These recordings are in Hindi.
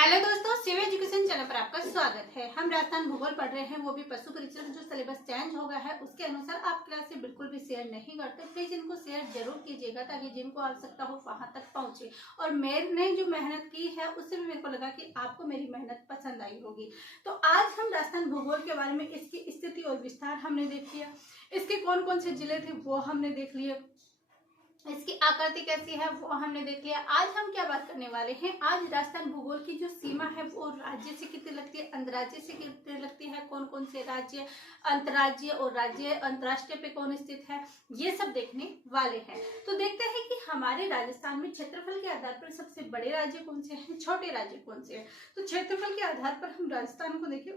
हेलो दोस्तों, सिव एजुकेशन चैनल पर आपका स्वागत है। हम राजस्थान भूगोल पढ़ रहे हैं, वो भी पशु परिचय। जो सिलेबस चेंज हो गया है उसके अनुसार आप क्लास से बिल्कुल भी शेयर नहीं करते, प्लीज इनको शेयर जरूर कीजिएगा ताकि जिनको आवश्यकता हो वहां तक पहुंचे। और मैंने जो मेहनत की है उससे भी मेरे को लगा कि आपको मेरी मेहनत पसंद आई होगी। तो आज हम राजस्थान भूगोल के बारे में, इसकी स्थिति और विस्तार हमने देख लिया, इसके कौन कौन से जिले थे वो हमने देख लिया, इसकी आकृति कैसी है वो हमने देख लिया। आज हम क्या बात करने वाले हैं, आज राजस्थान भूगोल की जो सीमा है वो राज्य से कितनी लगती है, अंतर्राज्य से कितनी लगती है, कौन कौन से राज्य अंतर्राज्य और राज्य अंतर्राष्ट्रीय पे कौन स्थित है, ये सब देखने वाले हैं। तो देखते हैं कि हमारे राजस्थान में क्षेत्रफल के आधार पर सबसे बड़े राज्य कौन से हैं, छोटे राज्य कौन से हैं। तो क्षेत्रफल के आधार पर हम राजस्थान को देखिए,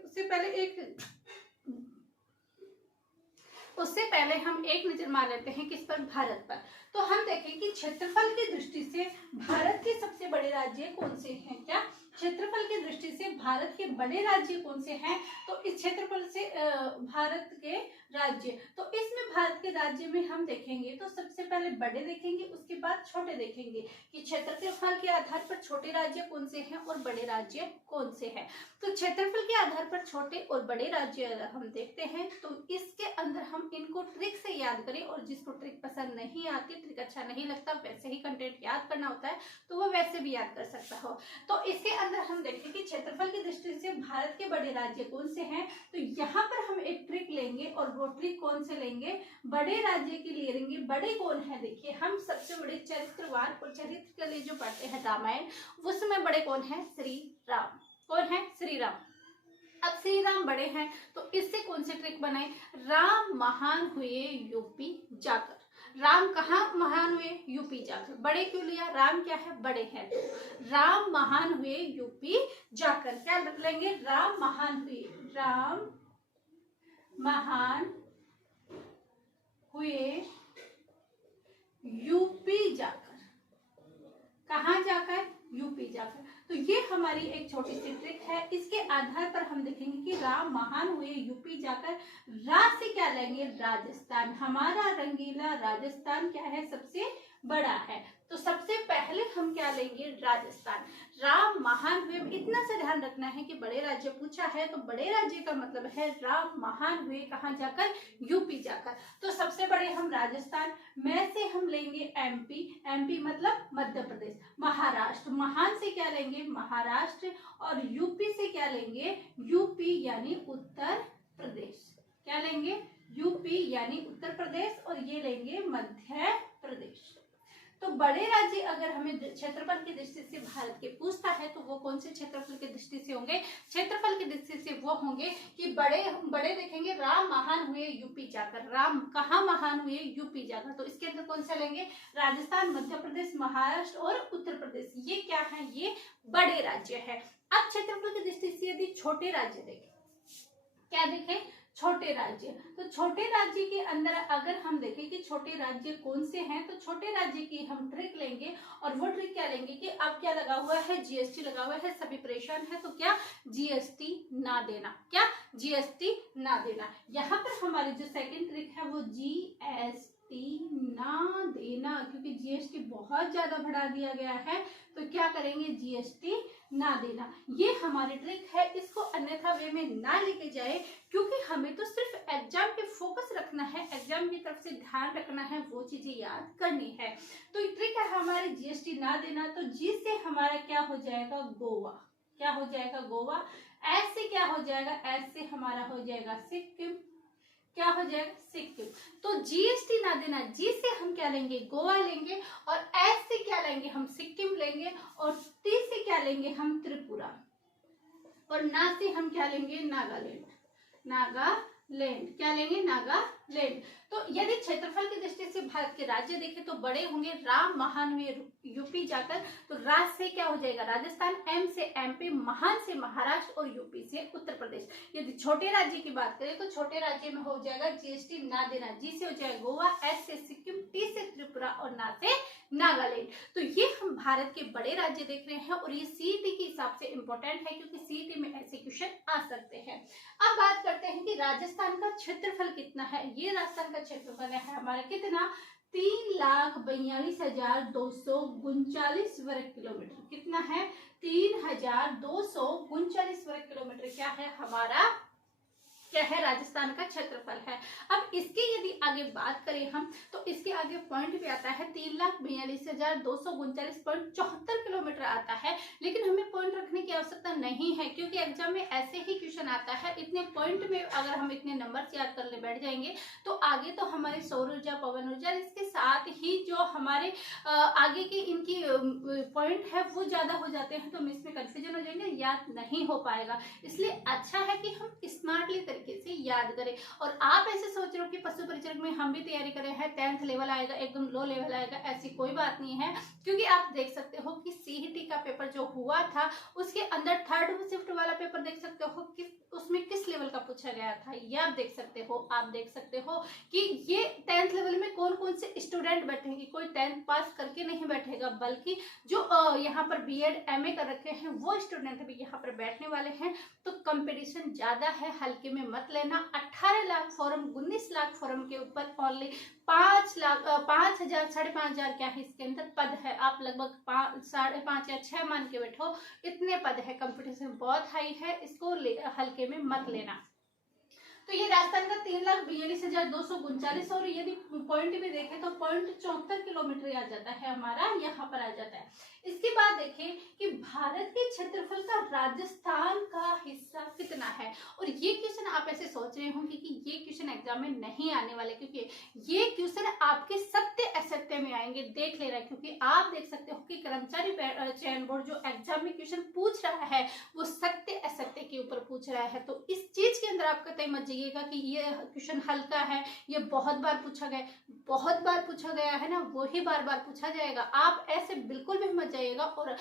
उससे पहले हम एक नजर मार लेते हैं किस पर, भारत पर। तो हम देखें कि क्षेत्रफल की दृष्टि से भारत के सबसे बड़े राज्य कौन से हैं। क्या क्षेत्रफल की दृष्टि से भारत के बड़े राज्य कौन से हैं, तो इस क्षेत्रफल से भारत के राज्य, तो इसमें भारत के राज्य में हम देखेंगे तो सबसे पहले बड़े देखेंगे, उसके बाद छोटे देखेंगे कि क्षेत्रफल के आधार पर छोटे राज्य कौन से हैं और बड़े राज्य कौन से हैं। तो क्षेत्रफल के आधार पर छोटे और बड़े राज्य अगर हम देखते हैं तो इसके अंदर हम इनको ट्रिक से याद करें, और जिसको ट्रिक पसंद नहीं आती, ट्रिक अच्छा नहीं लगता, वैसे ही कंटेंट याद करना होता है तो वो वैसे भी याद कर सकता हो। तो इसके अंदर हम देखें कि क्षेत्रफल की दृष्टि से भारत के बड़े राज्य कौन से हैं। तो यहाँ पर हम एक ट्रिक लेंगे, और वो ट्रिक कौन से लेंगे, बड़े राज्य के लिए लेंगे। बड़े कौन है, देखिए हम सबसे बड़े चरित्रवान और चरित्र के लिए जो पढ़ते हैं रामायण, उसमें बड़े कौन है, श्री राम। कौन है, श्री राम। अब श्री राम बड़े हैं तो इससे कौन से ट्रिक बनाए, राम महान हुए यूपी जाकर। राम कहाँ महान हुए, यूपी जाकर। बड़े क्यों लिया, राम क्या है, बड़े हैं, तो राम महान हुए यूपी जाकर। क्या लेंगे, राम महान हुए, राम महान हुए यूपी जाकर। कहाँ जाकर, यूपी जाकर। तो ये हमारी एक छोटी सी ट्रिक है। इसके आधार पर हम देखेंगे कि राम महान हुए यूपी जाकर। राज से क्या लेंगे, राजस्थान। हमारा रंगीला राजस्थान क्या है, सबसे बड़ा है। तो सबसे पहले हम क्या लेंगे, राजस्थान। राम महान हुए, इतना सा ध्यान रखना है कि बड़े राज्य पूछा है तो बड़े राज्य का मतलब है राम महान हुए कहाँ जाकर, यूपी जाकर। तो सबसे बड़े हम राजस्थान में से हम लेंगे एमपी। एमपी मतलब मध्य प्रदेश। महाराष्ट्र, महान से क्या लेंगे, महाराष्ट्र। और यूपी से क्या लेंगे, यूपी यानी उत्तर प्रदेश। क्या लेंगे, यूपी यानी उत्तर प्रदेश, और ये लेंगे मध्य प्रदेश। तो बड़े राज्य अगर हमें क्षेत्रफल की दृष्टि से भारत के पूछता है तो वो कौन से क्षेत्रफल की दृष्टि से होंगे, क्षेत्रफल की दृष्टि से वो होंगे कि बड़े देखेंगे, राम महान हुए यूपी जाकर। राम कहाँ महान हुए, यूपी जाकर। तो इसके अंदर कौन सा लेंगे, राजस्थान, मध्य प्रदेश, महाराष्ट्र और उत्तर प्रदेश। ये क्या है, ये बड़े राज्य है। अब क्षेत्रफल की दृष्टि से यदि छोटे राज्य देखें, क्या देखें, छोटे राज्य। तो छोटे राज्य के अंदर अगर हम देखें कि छोटे राज्य कौन से हैं, तो छोटे राज्य की हम ट्रिक लेंगे, और वो ट्रिक क्या लेंगे कि अब क्या लगा हुआ है, जीएसटी लगा हुआ है, सभी परेशान है, तो क्या, जीएसटी ना देना। क्या, जीएसटी ना देना। यहाँ पर हमारी जो सेकंड ट्रिक है वो जीएसटी ना देना, क्योंकि जीएसटी बहुत ज्यादा बढ़ा दिया गया है, तो क्या करेंगे, जीएसटी ना देना। ये हमारी ट्रिक है, इसको अन्यथा वे में ना लेके जाए, क्योंकि हमें तो सिर्फ एग्जाम पे फोकस रखना है, एग्जाम की तरफ से ध्यान रखना है, वो चीजें याद करनी है। तो ट्रिक है हमारी जीएसटी ना देना। तो जी से हमारा क्या हो जाएगा, गोवा। क्या हो जाएगा, गोवा। एस से क्या हो जाएगा, एस से हमारा हो जाएगा सिक्किम। क्या हो जाएगा, सिक्किम। तो जीएसटी ना देना, जी से हम क्या लेंगे, गोवा लेंगे, और एस से क्या लेंगे, हम सिक्किम लेंगे, और टी से क्या लेंगे, हम त्रिपुरा, और ना से हम क्या लेंगे, नागालैंड। नागालैंड क्या लेंगे, नागालैंड। तो यदि क्षेत्रफल की दृष्टि से भारत के राज्य देखें तो बड़े होंगे, राम महान हुए यूपी जाकर। तो राज से क्या हो जाएगा, राजस्थान, एम से एमपी, महान से महाराष्ट्र, और यूपी से उत्तर प्रदेश। यदि छोटे राज्य की बात करें तो छोटे राज्य में हो जाएगा जीएसटी ना देना, जी से हो जाएगा गोवा, एस से सिक्किम, टी से त्रिपुरा, और ना से नागालैंड। तो ये हम भारत के बड़े राज्य देख रहे हैं, और ये सीईटी के हिसाब से इंपॉर्टेंट है, क्योंकि सीईटी में ऐसे क्वेश्चन आ सकते हैं। अब बात करते हैं कि राजस्थान का क्षेत्रफल कितना है। ये राजस्थान का क्षेत्रफल है हमारा कितना, 3,42,39 वर्ग किलोमीटर। कितना है? 3,239 वर्ग किलोमीटर क्या है हमारा, क्या है, राजस्थान का क्षेत्रफल है। अब इसकी यदि आगे बात करें हम, तो इसके आगे पॉइंट भी आता है 3,42,239.74 किलोमीटर आता है। लेकिन हमें पॉइंट रखने की आवश्यकता नहीं है, क्योंकि एग्जाम में ऐसे ही क्वेश्चन आता है। इतने पॉइंट में अगर हम इतने नंबर याद करने बैठ जाएंगे तो आगे तो हमारी सौर ऊर्जा, पवन ऊर्जा, इसके साथ ही जो हमारे आगे की इनकी पॉइंट है वो ज्यादा हो जाते हैं, तो हम इसमें कंफ्यूजन हो जाएंगे, याद नहीं हो पाएगा। इसलिए अच्छा है कि हम स्मार्टली तरीके से याद करें। और आप ऐसे सोच रहे हो कि पशु परिचय में हम भी तैयारी कर रहे हैं, 10th लेवल आएगा, एकदम लो लेवल आएगा, ऐसी कोई बात नहीं है। क्योंकि आप देख सकते हो कि सीईटी का पेपर जो हुआ था उसके अंदर 3rd शिफ्ट वाला पेपर देख सकते हो कि उसमें किस लेवल का पूछा गया था, ये आप देख सकते हो। आप देख सकते हो कि ये 10th लेवल में कौन कौन से स्टूडेंट बैठेंगे। कोई 10th पास करके नहीं बैठेगा, बल्कि जो यहाँ पर बीएड एमए कर रखे हैं वो स्टूडेंट भी यहाँ पर बैठने वाले हैं। तो कंपटीशन ज्यादा है, हल्के में मत लेना। 18 लाख फॉर्म, 19 लाख फॉर्म के ऊपर ओनली 5,000 5,500 क्या है इसके अंदर पद है। आप लगभग 5.5 या 6 मान के बैठो, इतने पद है। कंपटीशन बहुत हाई है, इसको हल्के में मत लेना। तो ये राजस्थान का 3,42,239, और यदि पॉइंट भी देखें तो पॉइंट 74 किलोमीटर आ जाता है हमारा, यहाँ पर आ जाता है। इसके बाद देखें कि भारत के क्षेत्रफल का राजस्थान का हिस्सा कितना है। और ये क्वेश्चन आप ऐसे सोच रहे होंगे कि ये क्वेश्चन एग्जाम में नहीं आने वाले, क्योंकि ये क्वेश्चन आपके सत्य असत्य में आएंगे, देख ले रहा है। क्योंकि आप देख सकते हो कि कर्मचारी चयन बोर्ड जो एग्जाम में क्वेश्चन पूछ रहा है वो सत्य असत्य के ऊपर पूछ रहा है। तो इस चीज के अंदर आप कतई मत जाइएगा कि ये क्वेश्चन हल्का है, ये बहुत बार पूछा गया, बहुत बार पूछा गया है ना, वही बार बार पूछा जाएगा। आप ऐसे बिल्कुल भी मत जाइएगा। और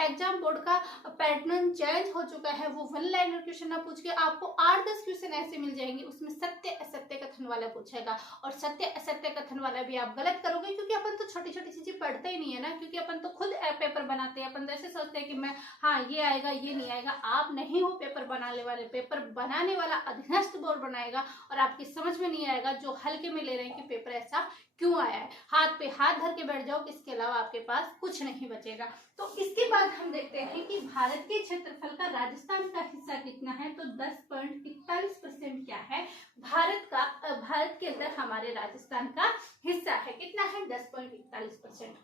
एग्जाम बोर्ड का पैटर्न चेंज हो चुका है, वो 1 लाइनर क्वेश्चन ना पूछ के आपको 8-10 क्वेश्चन ऐसे मिल जाएंगे, उसमें सत्य असत्य कथन वाला पूछेगा। और सत्य असत्य कथन वाला भी आप गलत करोगे, क्योंकि अपन तो छोटी छोटी चीजें पढ़ते ही नहीं है ना। क्योंकि अपन तो खुद पेपर बनाते हैं, अपन ऐसे सोचते हैं कि मैं हाँ ये आएगा ये नहीं आएगा। आप नहीं हो पेपर बनाने वाले, पेपर बनाने वाला अधीनस्थ बोर्ड बनाएगा। और आपकी समझ में नहीं आएगा जो हल्के में ले रहे हैं कि पेपर ऐसा क्यों आया है। हाथ पे हाथ धर के बैठ जाओ, इसके अलावा आपके पास कुछ नहीं बचेगा। तो इसके बाद हम देखते हैं कि भारत के क्षेत्रफल का राजस्थान का हिस्सा कितना है। तो 10.41% क्या है भारत के अंदर हमारे राजस्थान का हिस्सा है। कितना है? 10.41%।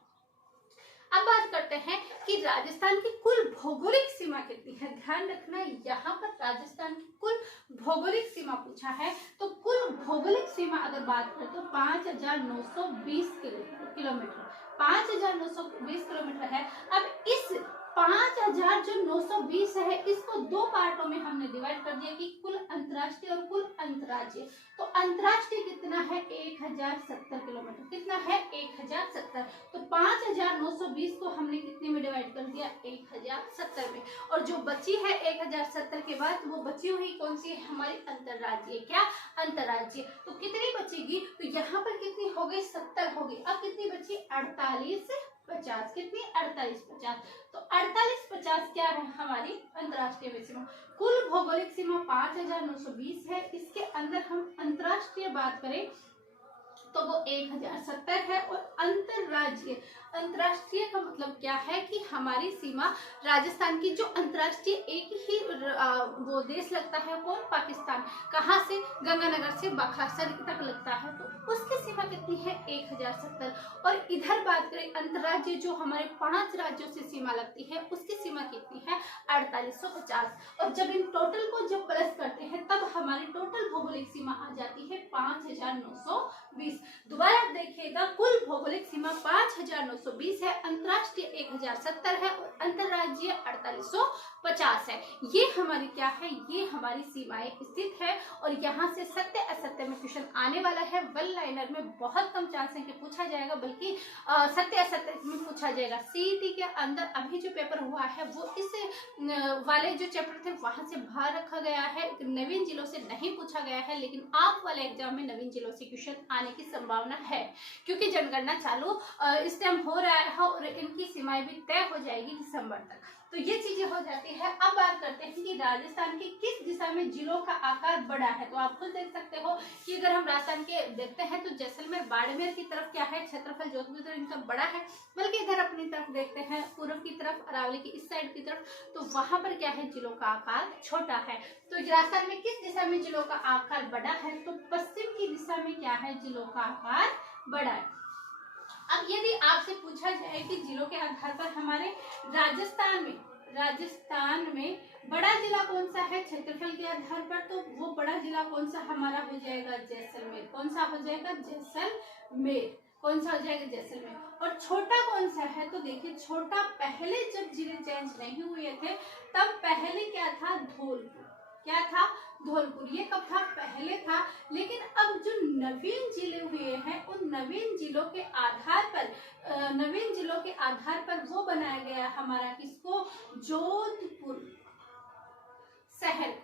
अब बात करते हैं कि राजस्थान की कुल भौगोलिक सीमा कितनी है। ध्यान रखना, यहाँ पर राजस्थान की कुल भौगोलिक सीमा पूछा है। तो कुल भौगोलिक सीमा अगर बात करें तो 5,920 किलोमीटर, 5,920 किलोमीटर है। अब इस 5,920 है, इसको 2 पार्टों में हमने डिवाइड कर दिया कि कुल अंतर्राष्ट्रीय और कुल अंतर्राज्यीय। तो अंतर्राष्ट्रीय कितना है? 1,070 किलोमीटर। कितना है? 1,070। तो 5,920 को हमने कितने में डिवाइड कर दिया? 1,070 में। और जो बची है 1,070 के बाद, वो बची हुई कौन सी है? हमारी अंतर्राज्यीय। क्या? अंतर्राज्यीय। तो कितनी बचेगी? तो यहाँ पर कितनी हो गई? 70 हो गई। अब कितनी बची? 48-50। कितनी? 48-50। तो 48-50 क्या है? हमारी अंतर्राष्ट्रीय सीमा। कुल भौगोलिक सीमा 5,920 है। इसके अंदर हम अंतर्राष्ट्रीय बात करें तो वो 1,070 है। और अंतर्राष्ट्रीय का मतलब क्या है कि हमारी सीमा राजस्थान की, जो अंतर्राष्ट्रीय एक ही वो देश लगता है, कौन? पाकिस्तान। कहाँ से? गंगानगर से बक्सर तक लगता है। तो उसकी सीमा कितनी है? 1,070। और इधर बात करें अंतर्राज्यीय, जो हमारे 5 राज्यों से सीमा लगती है, उसकी सीमा कितनी है? 4850। और जब इन टोटल को जब प्लस करते हैं तब हमारी टोटल भौगोलिक सीमा आ जाती है 5,920। दोबारा देखिएगा, कुल भौगोलिक सीमा 5,920 है, अंतर्राष्ट्रीय 1,070 है और अंतर्राज्यीय 4850 है। ये हमारी क्या है? ये हमारी सीमाएं स्थित है। और यहाँ से सत्य असत्य में क्वेश्चन आने वाला है। 1 लाइनर में बहुत कम चांस है कि पूछा जाएगा, बल्कि सत्य असत्य में पूछा जाएगा। सीईटी के अंदर अभी जो पेपर हुआ है वो इस वाले जो चैप्टर थे वहां से बाहर रखा गया है, नवीन जिलों से नहीं पूछा गया है। लेकिन आप वाले एग्जाम में नवीन जिलों से क्वेश्चन आने की संभावना है, क्योंकि जनगणना चालू इस टाइम हो रहा है और इनकी सीमाएं भी तय हो जाएगी दिसंबर तक। तो ये चीजें हो जाती है। अब बात करते हैं कि राजस्थान की किस दिशा में जिलों का आकार बड़ा है। तो आप खुद देख सकते हो कि अगर हम राजस्थान के देखते हैं तो जैसलमेर बाड़मेर की तरफ क्या है, क्षेत्रफल जोधपुर की तरफ इनका बड़ा है, बल्कि इधर अपनी तरफ देखते हैं पूर्व की तरफ अरावली की इस साइड की तरफ, तो वहां पर क्या है, जिलों का आकार छोटा है। तो राजस्थान में किस दिशा में जिलों का आकार बड़ा है, तो पश्चिम की दिशा में क्या है, जिलों का आकार बड़ा है। अब यदि आपसे पूछा जाए कि जिलों के आधार पर हमारे राजस्थान में बड़ा जिला कौन सा है क्षेत्रफल के आधार पर, तो वो बड़ा जिला कौन सा हमारा हो जाएगा, जैसलमेर। कौन सा हो जाएगा, जैसलमेर। कौन सा हो जाएगा, जैसलमेर। और छोटा कौन सा है, तो देखिए छोटा पहले जब जिले चेंज नहीं हुए थे तब पहले क्या था, धौलपुर। क्या था, धौलपुर। ये कब था, पहले था। लेकिन अब जो नवीन जिले हुए हैं उन नवीन जिलों के आधार पर वो बनाया गया हमारा किसको, जोधपुर शहर।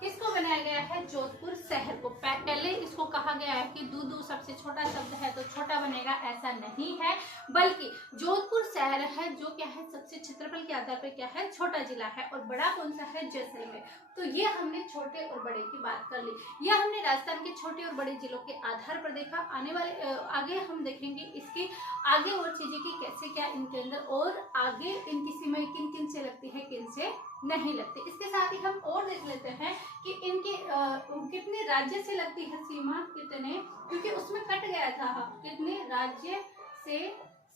किसको बनाया गया है, जोधपुर शहर को। पहले इसको कहा गया है कि दूदू सबसे छोटा शब्द है तो छोटा बनेगा, ऐसा नहीं है, बल्कि जोधपुर शहर है जो क्या है, सबसे क्षेत्रफल के आधार पर क्या है, छोटा जिला है। और बड़ा कौन सा है, जैसलमेर। तो ये हमने छोटे और बड़े की बात कर ली। यह हमने राजस्थान के छोटे और बड़े जिलों के आधार पर देखा। आगे हम देखेंगे इसके आगे और चीजें की कैसे क्या इनके अंदर, और आगे इनकी सीमाएं किन किन से लगती है, किन से नहीं लगती। इसके साथ ही हम और देख लेते हैं कि इनके कितने राज्य से लगती है सीमा, कितने, क्योंकि उसमें कट गया था, कितने राज्य से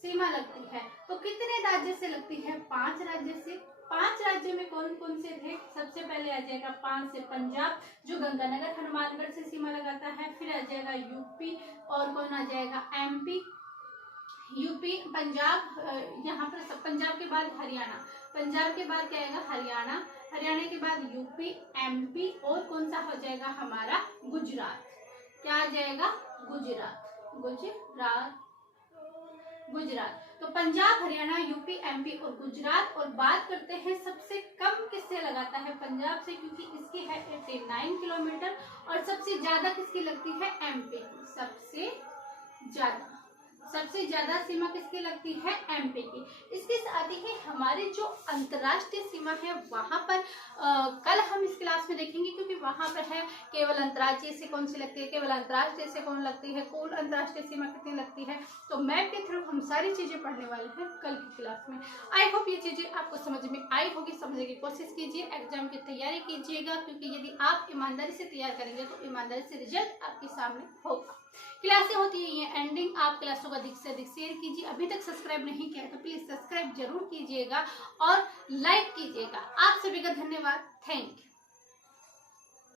सीमा लगती है। तो कितने राज्य से लगती है, 5 राज्य से। 5 राज्यों में कौन कौन से थे, सबसे पहले आ जाएगा 5 से पंजाब जो गंगानगर हनुमानगढ़ से सीमा लगाता है, फिर आ जाएगा यूपी, और कौन आ जाएगा, एमपी, यूपी, पंजाब, यहाँ पर पंजाब के बाद हरियाणा, पंजाब के बाद क्या आएगा, हरियाणा, हरियाणा के बाद यूपी, एमपी, और कौन सा हो जाएगा हमारा, गुजरात। क्या आ जाएगा, गुजरात, गुजरात। तो पंजाब, हरियाणा, यूपी, एमपी और गुजरात। और बात करते हैं सबसे कम किससे लगाता है, पंजाब से, क्योंकि इसकी है 89 किलोमीटर, और सबसे ज्यादा किसकी लगती है, एमपी की। सबसे ज्यादा सीमा किसकी लगती है, एमपी की। इसके साथ ही हमारी जो अंतर्राष्ट्रीय सीमा है वहां पर कल हम इस क्लास में देखेंगे, क्योंकि वहां पर है केवल अंतर्राज्यीय से कौन सी लगती है, केवल अंतर्राष्ट्रीय से कौन लगती है, कुल अंतर्राष्ट्रीय सीमा कितनी लगती है। तो मैप के थ्रू हम सारी चीजें पढ़ने वाले हैं कल की क्लास में। आई होप ये चीजें आपको समझ में आई होगी। समझने की कोशिश कीजिए, एग्जाम की तैयारी कीजिएगा, क्योंकि यदि आप ईमानदारी से तैयार करेंगे तो ईमानदारी से रिजल्ट आपके सामने होगा। क्लासें होती है ये एंडिंग, आप क्लासों को अधिक से अधिक शेयर कीजिए। अभी तक सब्सक्राइब नहीं किया तो प्लीज सब्सक्राइब जरूर कीजिएगा और लाइक कीजिएगा। आप सभी का धन्यवाद, थैंक यू।